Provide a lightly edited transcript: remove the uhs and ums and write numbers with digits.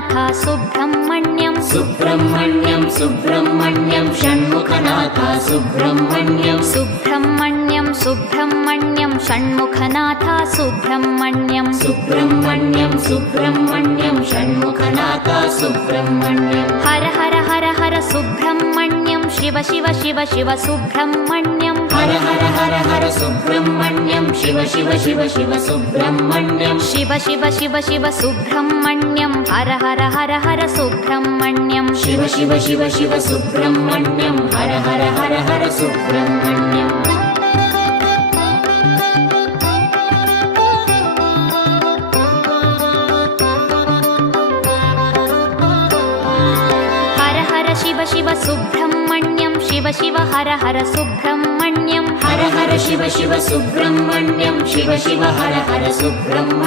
Shanmukhanath Subrahmanyam Subrahmanyam Subrahmanyam Shanmukhanath Subrahmanyam Subrahmanyam Subrahmanyam Shanmukhanath Subrahmanyam Subrahmanyam Subrahmanyam Shanmukhanath Subrahmanyam Har Har Har Har Subrahmanyam Shiva Shiva Shiva Shiva Subrahmanyam Har Har Har Har Subrahmanyam Shiva Shiva Shiva Shiva Subrahmanyam Shiva Shiva Shiva Shiva Subrahmanyam Har Har Har Har Subrahmanyam Shiva Shiva Shiva Shiva Subrahmanyam Har Har Har Har Subrahmanyam Har Har Shiva Shiva Subrahmanyam Shiva Shiva Har Har Subrahmanyam Har Har Shiva Shiva Subrahmanyam Shiva Shiva Har Har Subrahmanyam